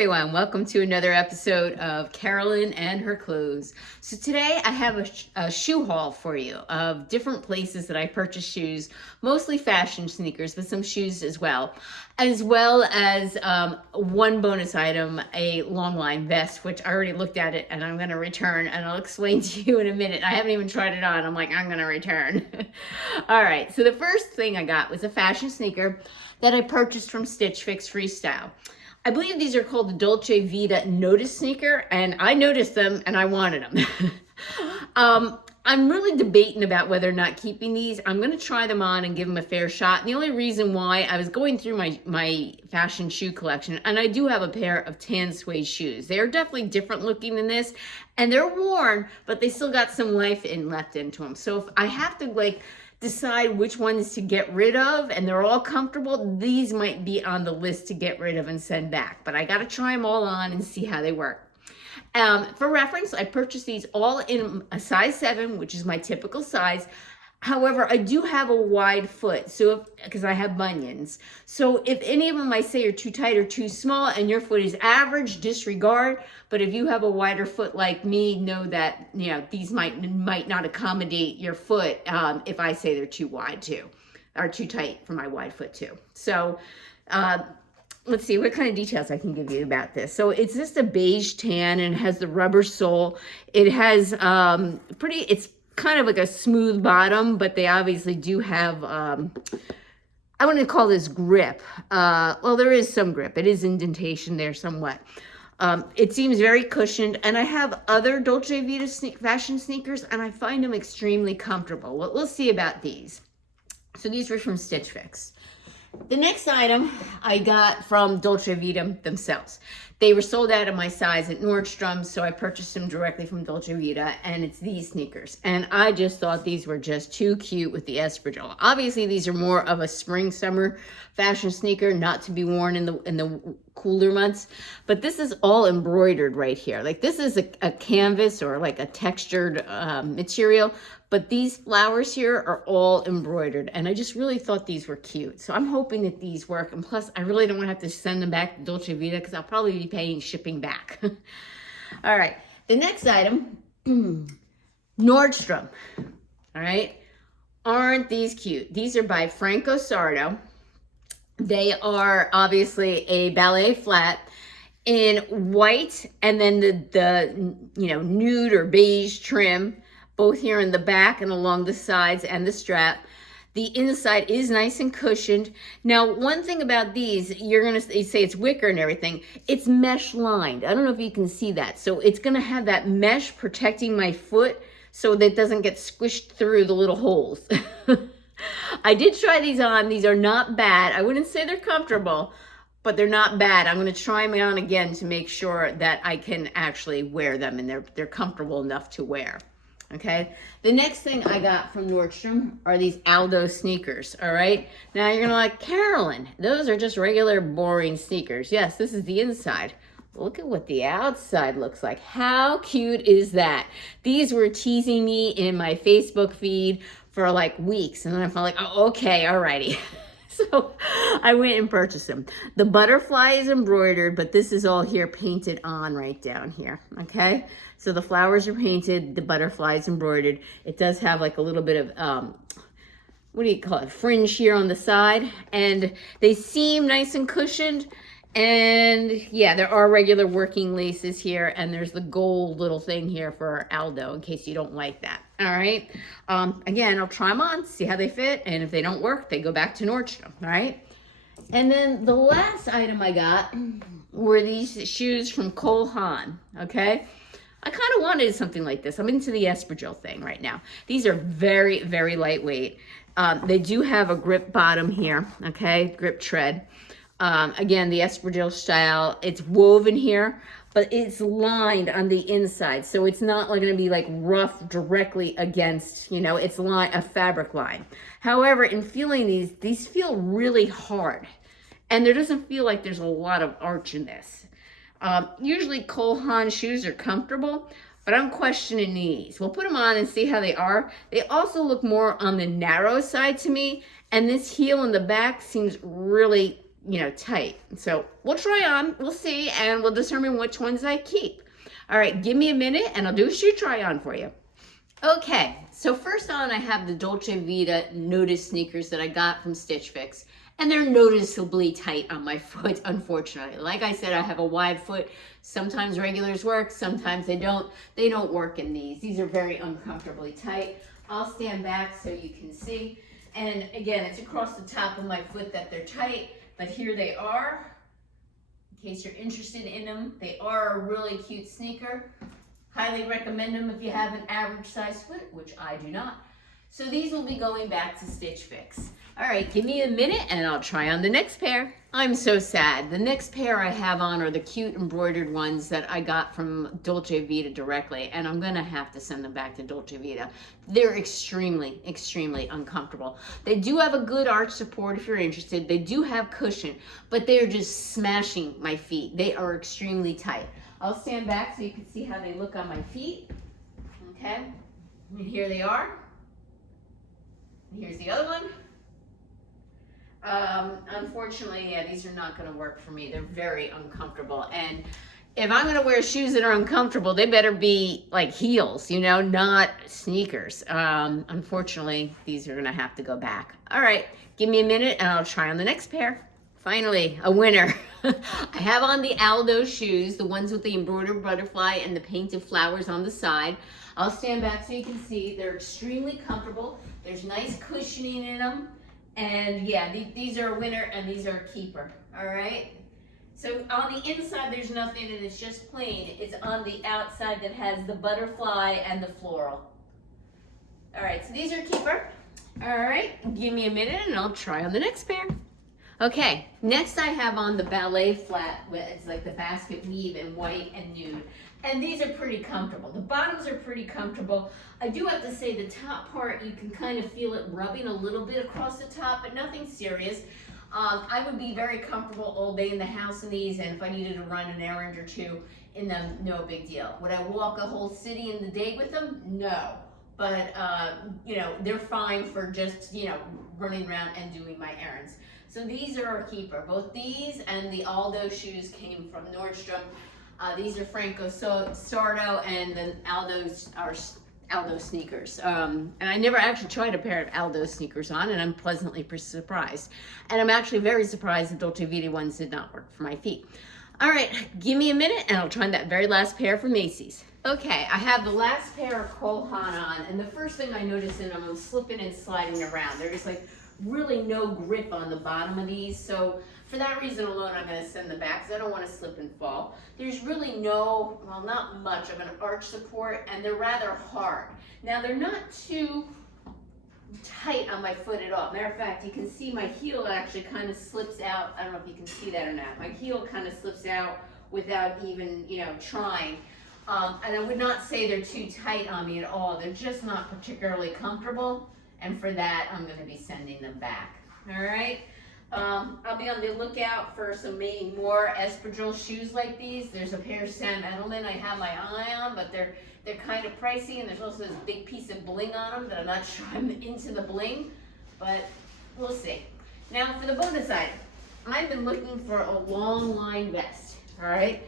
everyone, welcome to another episode of Carolyn and Her Clothes. So today I have a shoe haul for you of different places that I purchase shoes, mostly fashion sneakers, but some shoes as well as one bonus item, a long line vest, which I already looked at it and I'm going to return, and I'll explain to you in a minute. I haven't even tried it on. I'm like, I'm going to return. All right, so the first thing I got was a fashion sneaker that I purchased from Stitch Fix Freestyle. I believe these are called the Dolce Vita Notice sneaker, and I noticed them and I wanted them. I'm really debating about whether or not keeping these. I'm going to try them on and give them a fair shot. And the only reason why, I was going through my fashion shoe collection, and I do have a pair of tan suede shoes. They are definitely different looking than this, and they're worn, but they still got some life left into them. So if I have to decide which ones to get rid of and they're all comfortable, these might be on the list to get rid of and send back. But I got to try them all on and see how they work. For reference, I purchased these all in a size 7, which is my typical size. However, I do have a wide foot, because I have bunions. So if any of them I say are too tight or too small and your foot is average, disregard. But if you have a wider foot like me, know that these might not accommodate your foot if I say they're too wide too, or too tight for my wide foot too. So let's see what kind of details I can give you about this. So it's just a beige tan and it has the rubber sole. It has it's kind of like a smooth bottom, but they obviously do have, I want to call this grip. Well, there is some grip. It is indentation there somewhat. It seems very cushioned, and I have other Dolce Vita fashion sneakers, and I find them extremely comfortable. Well, we'll see about these. So these were from Stitch Fix. The next item I got from Dolce Vita themselves. They were sold out of my size at Nordstrom, so I purchased them directly from Dolce Vita, and it's these sneakers. And I just thought these were just too cute with the espadrille. Obviously, these are more of a spring-summer fashion sneaker, not to be worn in the cooler months. But this is all embroidered right here. Like, this is a canvas or like a textured material, but these flowers here are all embroidered, and I just really thought these were cute. So I'm hoping that these work, and plus I really don't want to have to send them back to Dolce Vita because I'll probably be paying shipping back. All right, the next item, Nordstrom. All right, aren't these cute? These are by Franco Sardo. They are obviously a ballet flat in white, and then the nude or beige trim, both here in the back and along the sides and the strap. The inside is nice and cushioned. Now, one thing about these, you're going to say it's wicker and everything. It's mesh lined. I don't know if you can see that. So it's going to have that mesh protecting my foot so that it doesn't get squished through the little holes. I did try these on. These are not bad. I wouldn't say they're comfortable, but they're not bad. I'm going to try them on again to make sure that I can actually wear them and they're comfortable enough to wear. Okay, the next thing I got from Nordstrom are these Aldo sneakers. All right, now you're gonna like, Carolyn, those are just regular boring sneakers. Yes, this is the inside. Look at what the outside looks like. How cute is that? These were teasing me in my Facebook feed for like weeks, and then I felt like, oh, okay, alrighty. So I went and purchased them. The butterfly is embroidered, but this is all here painted on right down here, okay? So the flowers are painted, the butterfly is embroidered. It does have like a little bit of, what do you call it, fringe here on the side. And they seem nice and cushioned. And yeah, there are regular working laces here, and there's the gold little thing here for Aldo in case you don't like that. All right. Again, I'll try them on, see how they fit, and if they don't work, they go back to Nordstrom. All right. And then the last item I got were these shoes from Cole Haan. Okay. I kind of wanted something like this. I'm into the espadrille thing right now. These are very, very lightweight. They do have a grip bottom here. Okay, grip tread. Again, the espadrille style, it's woven here, but it's lined on the inside. So it's not like going to be like rough directly against, it's a fabric line. However, in feeling these feel really hard, and there doesn't feel like there's a lot of arch in this. Usually Cole Haan shoes are comfortable, but I'm questioning these. We'll put them on and see how they are. They also look more on the narrow side to me, and this heel in the back seems really tight. So we'll try on, we'll see, and we'll determine which ones I keep. All right, give me a minute and I'll do a shoe try on for you. Okay, so first on I have the Dolce Vita Notice sneakers that I got from Stitch Fix. And they're noticeably tight on my foot, unfortunately. Like I said, I have a wide foot. Sometimes regulars work, sometimes they don't. They don't work in these. These are very uncomfortably tight. I'll stand back so you can see. And again, it's across the top of my foot that they're tight, but here they are. In case you're interested in them, they are a really cute sneaker. Highly recommend them if you have an average size foot, which I do not. So these will be going back to Stitch Fix. All right, give me a minute and I'll try on the next pair. I'm so sad. The next pair I have on are the cute embroidered ones that I got from Dolce Vita directly, and I'm gonna have to send them back to Dolce Vita. They're extremely, extremely uncomfortable. They do have a good arch support if you're interested. They do have cushion, but they're just smashing my feet. They are extremely tight. I'll stand back so you can see how they look on my feet. Okay, and here they are. And here's the other one. Unfortunately, yeah, these are not going to work for me. They're very uncomfortable. And if I'm going to wear shoes that are uncomfortable, they better be like heels, not sneakers. Unfortunately, these are going to have to go back. All right, give me a minute and I'll try on the next pair. Finally, a winner. I have on the Aldo shoes, the ones with the embroidered butterfly and the painted flowers on the side. I'll stand back so you can see. They're extremely comfortable. There's nice cushioning in them. And yeah, these are a winner and these are a keeper, all right? So on the inside, there's nothing and it's just plain. It's on the outside that has the butterfly and the floral. All right, so these are a keeper. All right, give me a minute and I'll try on the next pair. Okay, next I have on the ballet flat, it's like the basket weave in white and nude. And these are pretty comfortable. The bottoms are pretty comfortable. I do have to say the top part, you can kind of feel it rubbing a little bit across the top, but nothing serious. I would be very comfortable all day in the house in these, and if I needed to run an errand or two in them, no big deal. Would I walk a whole city in the day with them? No. But, they're fine for just, running around and doing my errands. So these are a keeper. Both these and the Aldo shoes came from Nordstrom. These are Franco Sardo, and then Aldo's are Aldo sneakers. And I never actually tried a pair of Aldo sneakers on, and I'm pleasantly surprised. And I'm actually very surprised the Dolce Vita ones did not work for my feet. All right, give me a minute, and I'll try that very last pair from Macy's. Okay, I have the last pair of Cole Haan on, and the first thing I noticed in them, I'm slipping and sliding around. They're just like really no grip on the bottom of these, so for that reason alone, I'm going to send them back because I don't want to slip and fall. There's really not much of an arch support, and they're rather hard. Now, they're not too tight on my foot at all. Matter of fact, you can see my heel actually kind of slips out. I don't know if you can see that or not. My heel kind of slips out without even, trying. And I would not say they're too tight on me at all. They're just not particularly comfortable. And for that, I'm going to be sending them back. All right. I'll be on the lookout for maybe more espadrille shoes like these. There's a pair of Sam Edelman I have my eye on, but they're kind of pricey, and there's also this big piece of bling on them that I'm not sure I'm into the bling, but we'll see. Now for the bonus item, I've been looking for a long line vest, all right?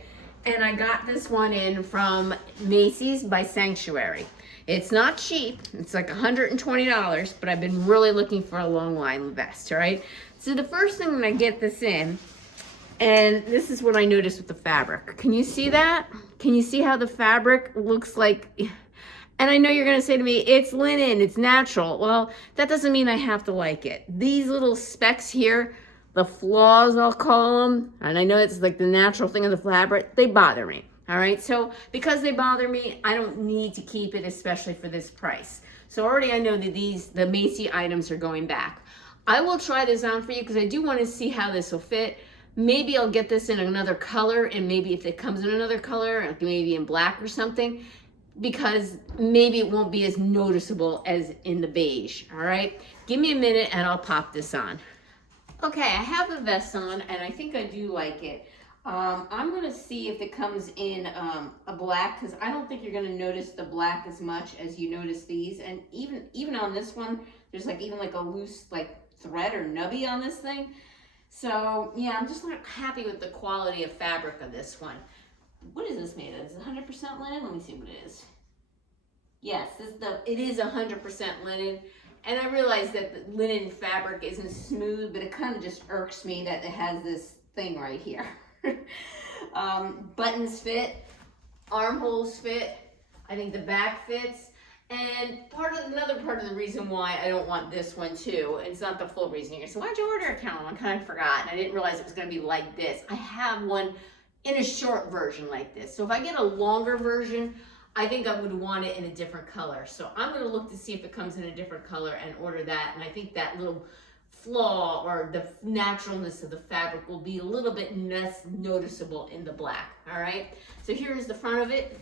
And I got this one in from Macy's by Sanctuary. It's not cheap, it's like $120, but I've been really looking for a long line vest, all right? So the first thing when I get this in, and this is what I noticed with the fabric. Can you see that? Can you see how the fabric looks like? And I know you're gonna say to me, it's linen, it's natural. Well, that doesn't mean I have to like it. These little specks here, the flaws I'll call them, and I know it's like the natural thing of the fabric, they bother me. All right, so because they bother me, I don't need to keep it, especially for this price. So already I know that the Macy items are going back. I will try this on for you because I do want to see how this will fit. Maybe I'll get this in another color, and maybe if it comes in another color, like maybe in black or something, because maybe it won't be as noticeable as in the beige, all right? Give me a minute and I'll pop this on. Okay, I have the vest on, and I think I do like it. I'm going to see if it comes in a black, because I don't think you're going to notice the black as much as you notice these. And even on this one, there's even like a loose thread or nubby on this thing. So yeah, I'm just not happy with the quality of fabric of this one. What is this made of? Is it 100% linen? Let me see what it is. Yes, it is 100% linen. And I realize that the linen fabric isn't smooth, but it kind of just irks me that it has this thing right here. Buttons fit, armholes fit, I think the back fits. And another part of the reason why I don't want this one too, it's not the full reason. You're gonna say, why'd you order it, Carolyn? I kind of forgot. I didn't realize it was gonna be like this. I have one in a short version like this. So if I get a longer version, I think I would want it in a different color. So I'm gonna look to see if it comes in a different color and order that. And I think that little flaw or the naturalness of the fabric will be a little bit less noticeable in the black, all right? So here's the front of it.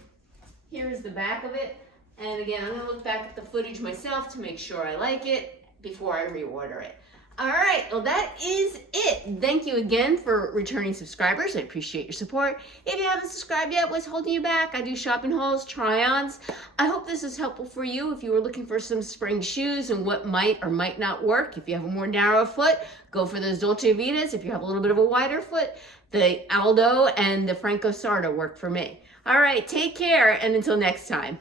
Here is the back of it. And again, I'm gonna look back at the footage myself to make sure I like it before I reorder it. All right, well that is it. Thank you again for returning subscribers. I appreciate your support. If you haven't subscribed yet, what's holding you back? I do shopping hauls, try-ons. I hope this is helpful for you if you were looking for some spring shoes and what might or might not work. If you have a more narrow foot, go for those Dolce Vitas. If you have a little bit of a wider foot, the Aldo and the Franco Sarto work for me. All right, take care, and until next time.